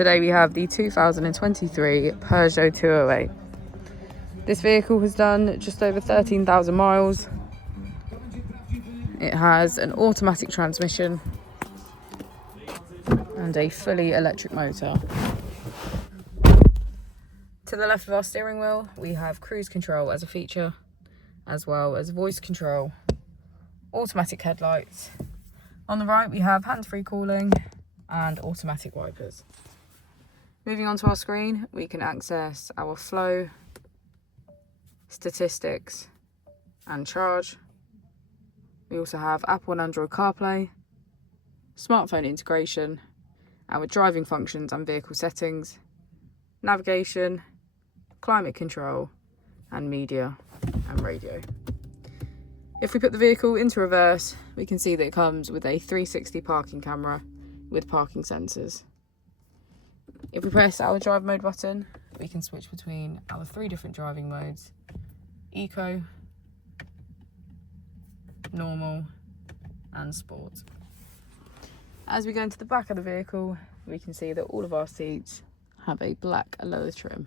Today we have the 2023 Peugeot 208. This vehicle has done just over 13,000 miles. It has an automatic transmission and a fully electric motor. To the left of our steering wheel, we have cruise control as a feature, as well as voice control, automatic headlights. On the right, we have hands-free calling and automatic wipers. Moving on to our screen, we can access our flow, statistics, and charge. We also have Apple and Android CarPlay, smartphone integration, our driving functions and vehicle settings, navigation, climate control, and media and radio. If we put the vehicle into reverse, we can see that it comes with a 360 parking camera with parking sensors. If we press our drive mode button, we can switch between our 3 different driving modes: eco, normal, and sport. As we go into the back of the vehicle, we can see that all of our seats have a black leather trim.